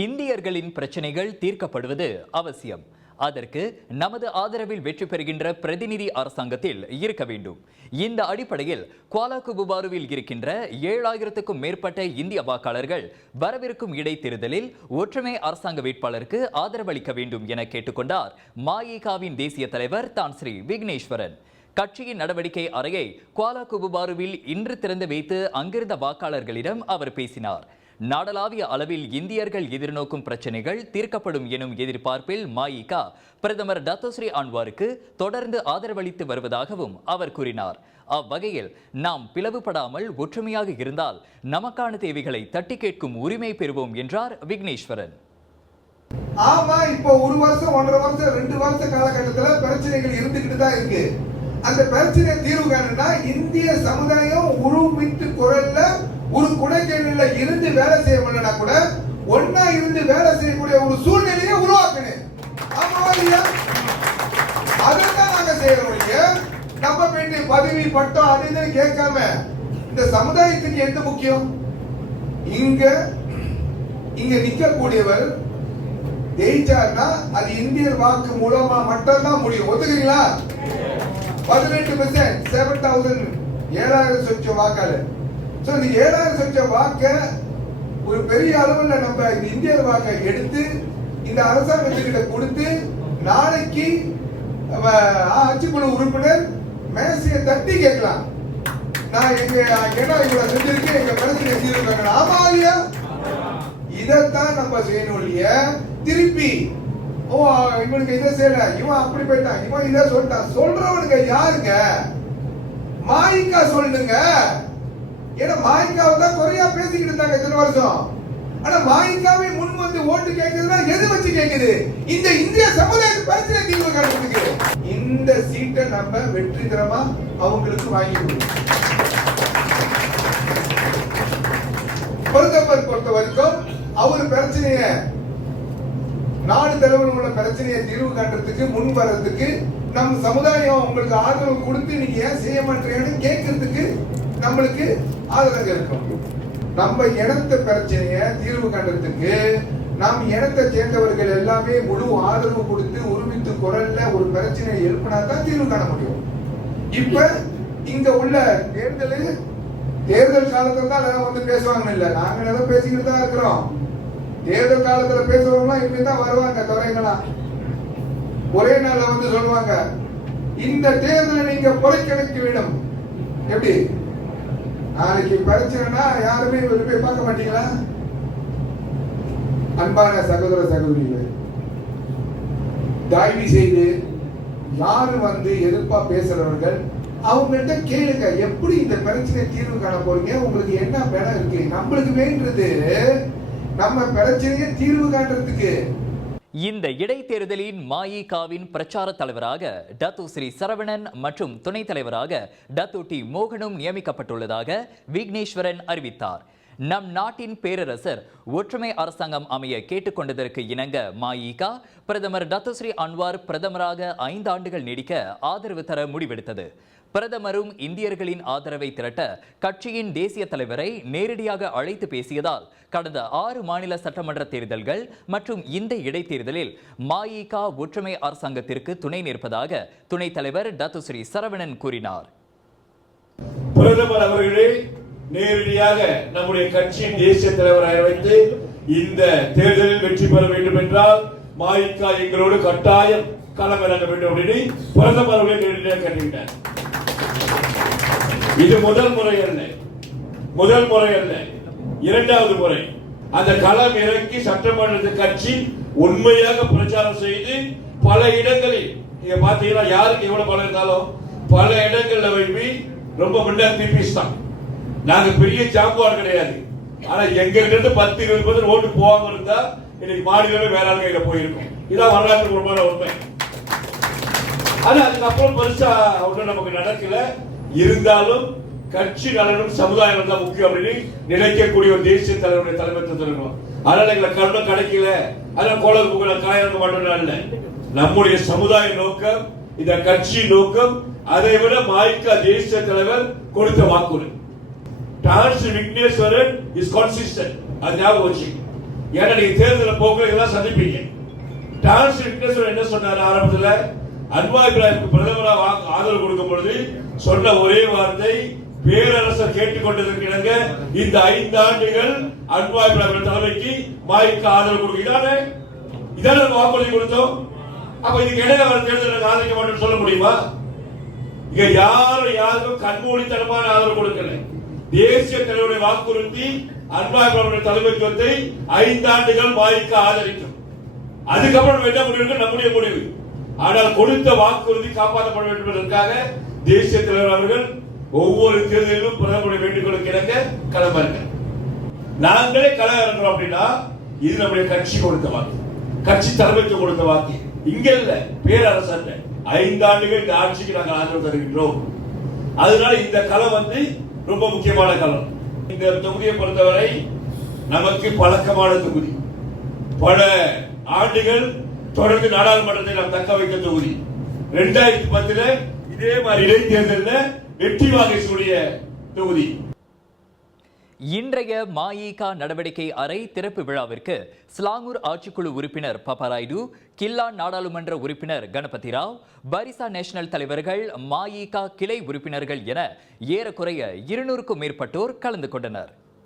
இந்தியர்களின் பிரச்சனைகள் தீர்க்கப்படுவது அவசியம். அதற்கு நமது ஆதரவில் வெற்றி பெறுகின்ற பிரதிநிதி அரசாங்கத்தில் இருக்க வேண்டும். இந்த அடிப்படையில் குவாலாலும்பூரில் இருக்கின்ற 7000க்கும் மேற்பட்ட இந்திய வாக்காளர்கள் வரவிருக்கும் இடைத்தேர்தலில் ஒற்றுமை அரசாங்க வேட்பாளருக்கு ஆதரவளிக்க வேண்டும் என கேட்டுக்கொண்டார் மஇகவின் தேசிய தலைவர் தான் ஸ்ரீ விக்னேஸ்வரன். கட்சியின் நடவடிக்கை அறையை குவாலாலும்பூரில் இன்று திறந்து வைத்து அங்கிருந்த வாக்காளர்களிடம் அவர் பேசினார். நாடளாவிய அளவில் இந்தியர்கள் எதிர்நோக்கும் பிரச்சனைகள் தீர்க்கப்படும் எனும் எதிர்பார்ப்பில் மஇக பிரதமர் டத்தோஸ்ரீ அன்வாருக்கு தொடர்ந்து ஆதரவளித்து வருவதாகவும் அவர் கூறினார். அவ்வகையில் நாம் பிளவுபடாமல் ஒற்றுமையாக இருந்தால் நமக்கான தேவைகளை தட்டி கேட்கும் உரிமை பெறுவோம் என்றார் விக்னேஸ்வரன். ஆமா, இப்போ 1 வருஷம் 1.5 வருஷம் 2 வருஷ காலகட்டத்தில் பிரச்சனைகள் இருந்துகிட்டு தான் இருக்கு. அந்த பிரச்சனை தீர்வு காணும்னா இந்திய சமுதாயம் உருவிட்டு குரல்ல ஒரு குடைக்கையில இருந்து வேலை செய்ய முடியலனா கூட ஒன்னா இருந்து வேலை செய்யக்கூடிய ஒரு சூழ்நிலையை உருவாக்கணும். ஆமாவா இல்லையா? அதான் நாங்க செய்யறோம். நம்ம வேண்டிய பதவி பட்டம் அது கேட்காம இந்த சமுதாயத்துக்கு எந்த முக்கியம்? இங்க நிக்கக்கூடியவர் ஜெயிச்சார்னா அது இந்தியர் வாக்கு மூலமா மட்டும்தான் முடியும். ஒத்துக்கிறீங்களா? 18% 7,000 சொச்ச வாக்காளர். இந்த 7,000 சொச்ச வாக்க ஒரு பெரிய அளவுல நம்ம இந்தியர் வாக்கை எடுத்து இந்த அரசாங்கத்துக்கிட்ட கொடுத்து நாளைக்கு ஆட்சிக்குழு உறுப்பினர் மேசையை தட்டி கேட்கலாம். நான் எங்க இடம் இவ்வளவு செஞ்சிருக்கேன், எங்க பிரச்சனை தீர்வு காணணும். ஆமா இல்லையா? இதைத்தான் நம்ம செய்யணும் இல்லையா? திருப்பி இவனுக்கு இதை செய்யல, இவன் அப்படி போயிட்டான், இவன் இதை சொல்லிட்டான் சொல்றவனுக்கு யாருங்க? மஇக சொல்லுங்க. ஏன்னா மஇகவை தான் குறையா பேசிக்கிட்டு இருந்தாங்க இத்தனை வருஷம். ஆனா மஇகவை முன் வந்து ஓட்டு கேட்குதுன்னா எது வச்சு கேட்குது? இந்த இந்திய சமுதாய பிரச்சனை தீர்வு காண்றதுக்கு. இந்த சீட்டை நம்ம வெற்றிகரமா அவங்களுக்கு வாங்கி கொடுக்கணும். பிரதமர் பொறுத்த வரைக்கும் அவர் பிரச்சனைய நாடு தலைவர்கள் உள்ள பிரச்சனையை தீர்வு காண்றதுக்கு முன் வர்றதுக்கு நம்ம சமுதாயம் உங்களுக்கு ஆதரவு கொடுத்து நீங்க ஏன் செய்ய மாட்டீங்கன்னு கேட்கறதுக்கு நம்மளுக்கு ஆதரவு இருக்கும். நம்ம இனத்த பிரச்சனையை தீர்வு காண்றதுக்கு நம் இனத்தை சேர்ந்தவர்கள் எல்லாமே முழு ஆதரவு கொடுத்து ஒருமித்து குரல்ல ஒரு பிரச்சனையை எழுப்பினா தான் தீர்வு காண முடியும். இப்ப இங்க உள்ள தேர்தல் காலத்துல தான் வந்து பேசுவாங்க இல்ல, நாங்க ஏதோ பேசிக்கிட்டு தான் இருக்கிறோம். தேர்தல் காலத்துல பேசுறவங்க இப்படிதான் வருவாங்க. துறைகளா ஒரே நாள்ல வந்து சொல்லுவாங்க இந்த தேர்தலை நீங்க புறக்கணிக்க வேண்டும். எப்படி நாளைக்கு பிரச்சனைனா யாருமே போய் பார்க்க மாட்டீங்களா? அன்பான சகோதர சகோதரிகளே, தயவு செய்து யாரு வந்து எதிர்ப்பா பேசுறவர்கள் அவங்கள்ட்ட கேளுங்க, எப்படி இந்த பிரச்சனை தீர்வு காண போறீங்க, உங்களுக்கு என்ன பலம் இருக்கு? நம்மளுக்கு வேண்டது நம்ம பிரச்சனையை தீர்வு காண்றதுக்கு. இந்த இடைத்தேர்தலின் மஇகவின் பிரச்சார தலைவராக டத்து ஸ்ரீ சரவணன் மற்றும் துணைத் தலைவராக டத்து டி மோகனும் நியமிக்கப்பட்டுள்ளதாக விக்னேஸ்வரன் அறிவித்தார். நம் நாட்டின் பேரரசர் ஒற்றுமை அரசாங்கம் அமைய கேட்டுக்கொண்டதற்கு இணங்க மஇக பிரதமர் டத்தோஸ்ரீ அன்வார் பிரதமராக 5 ஆண்டுகள் நீடிக்க ஆதரவு தர முடிவெடுத்தது. பிரதமரும் இந்தியர்களின் ஆதரவை திரட்ட கட்சியின் தேசிய தலைவரை நேரடியாக அழைத்து பேசியதால் கடந்த 6 மாநில சட்டமன்ற தேர்தல்கள் மற்றும் இந்த இடைத்தேர்தலில் மஇக ஒற்றுமை அரசாங்கத்திற்கு துணை நிற்பதாக துணைத் தலைவர் டத்து ஸ்ரீ சரவணன் கூறினார். பிரதமர் அவர்களே நேரடியாக நம்முடைய கட்சியின் தேசிய தலைவரை வைத்து இந்த தேர்தலில் வெற்றி பெற வேண்டும் என்றால் மஇக எங்களோடு கட்டாயம் களமிறங்க வேண்டும் அப்படின்னு பிரதமர் அவர்களை நேரடியாக கேட்டுவிட்டார். இது முதல் முறை அல்ல, இரண்டாவது முறை அந்த களம் இறக்கி சட்டமன்ற கட்சி உண்மையாக பிரச்சாரம் செய்து பல இடங்களில் நீங்க பாத்தீங்கன்னா யாருக்கு எவ்வளவு பலம் இருந்தாலும் பல இடங்கள்ல வைப்பி ரொம்ப முன்னாடி தான். நாங்க பெரிய ஜாம்புவான் கிடையாது. ஆனா எங்க இருந்து 10-20% ஓட்டு போகாம இருந்தா இன்னைக்கு மாநிலமே வேற ஆள் கையில போயிருக்கும். இதான் வரலாற்று உண்மையான உண்மை. ஆனா அதுக்கப்புறம் பெருசா ஒன்றும் நமக்கு நடக்கல. இருந்தாலும் கட்சி நலனும் சமுதாயம் தான் முக்கியம் அப்படின்னு நினைக்கக்கூடிய ஒரு தேசிய தலைவருடைய தலைமைத்துவம் இருக்கணும். அதனால எங்களை கருணம் கிடைக்கல, அதனால கோலகுல காயங்க மாட்டோம் இல்ல. நம்முடைய சமுதாய நோக்கம், இந்த கட்சி நோக்கம், அதை விட மஇக தேசிய தலைவர் கொடுத்த வாக்குறுதி. Vigneswaran is consistent. அது ஞாபகம் வச்சு ஏன்னா நீங்க தேர்தல் போக்குல இதெல்லாம் சந்திப்பீங்க. டான்ஸ் என்ன சொன்னார் ஆரம்பத்தில் அன்வாய் இப்ராஹிமுக்கு பிரதமராக ஆதரவு கொடுக்கும் பொழுது சொன்ன ஒரே வார்த்தை, பேரரசர் கேட்டுக்கொண்டிருக்கிறாங்க இந்த 5 ஆண்டுகள் அன்வாய் இப்ராஹிம் தலைமைக்கு மாய்க்கு ஆதரவு கொடுக்கிறானே, இதான வாக்குறுதி கொடுத்தோம். அப்ப இதுக்கு இடையில வர தேர்தல் ஆதரிக்க மாட்டோம்னு சொல்ல முடியுமா? இங்க யாருக்கும் கண்மூடித்தனமான ஆதரவு கொடுக்கல. தேசிய தலைவருடைய வாக்குறுதி அன்வாய் இப்ராஹிம் தலைமைத்துவத்தை 5 ஆண்டுகள் மாய்க்கு ஆதரிக்கும். அதுக்கப்புறம் என்ன முடிவு நம்முடைய முடிவு. ஆனால் கொடுத்த வாக்குறுதி காப்பாற்றப்பட வேண்டும் என்பதற்காக தேசிய தலைவர் அவர்கள் ஒவ்வொரு தேர்தலிலும் பிரதமருடைய வேண்டுகோளுக்கு இணங்க களமிறங்க. நாங்களே களம் இறங்குறோம் அப்படின்னா இது நம்முடைய கட்சி கொடுத்த வாக்கு, கட்சி தலைமைத்துவம் கொடுத்த வாக்கு. இங்க இல்ல, பேரரசர் 5 ஆண்டுகள் இந்த ஆட்சிக்கு நாங்கள் ஆதரவு தருகின்றோம். அதனால இந்த களம் ரொம்ப முக்கியமான களம். இந்த தொகுதியை பொறுத்தவரை நமக்கு பழக்கமான தொகுதி, பல ஆண்டுகள் தொடர்ந்து நாடாளுமன்றத்தை நாம் தக்க வைத்த தொகுதி. 2010 இதே மாதிரி இடைத்தேர்தலில் வெற்றி வாகைக்கூடிய தொகுதி. இன்றைய மஇகா நடவடிக்கை அறை திறப்பு விழாவிற்கு ஸ்லாங்கூர் ஆட்சிக்குழு உறுப்பினர் பப்பராய்டு, கில்லான் நாடாளுமன்ற உறுப்பினர் கணபதி ராவ், பரிசா நேஷனல் தலைவர்கள், மஇகா கிளை உறுப்பினர்கள் என ஏறக்குறைய 200க்கும் மேற்பட்டோர் கலந்து கொண்டனர்.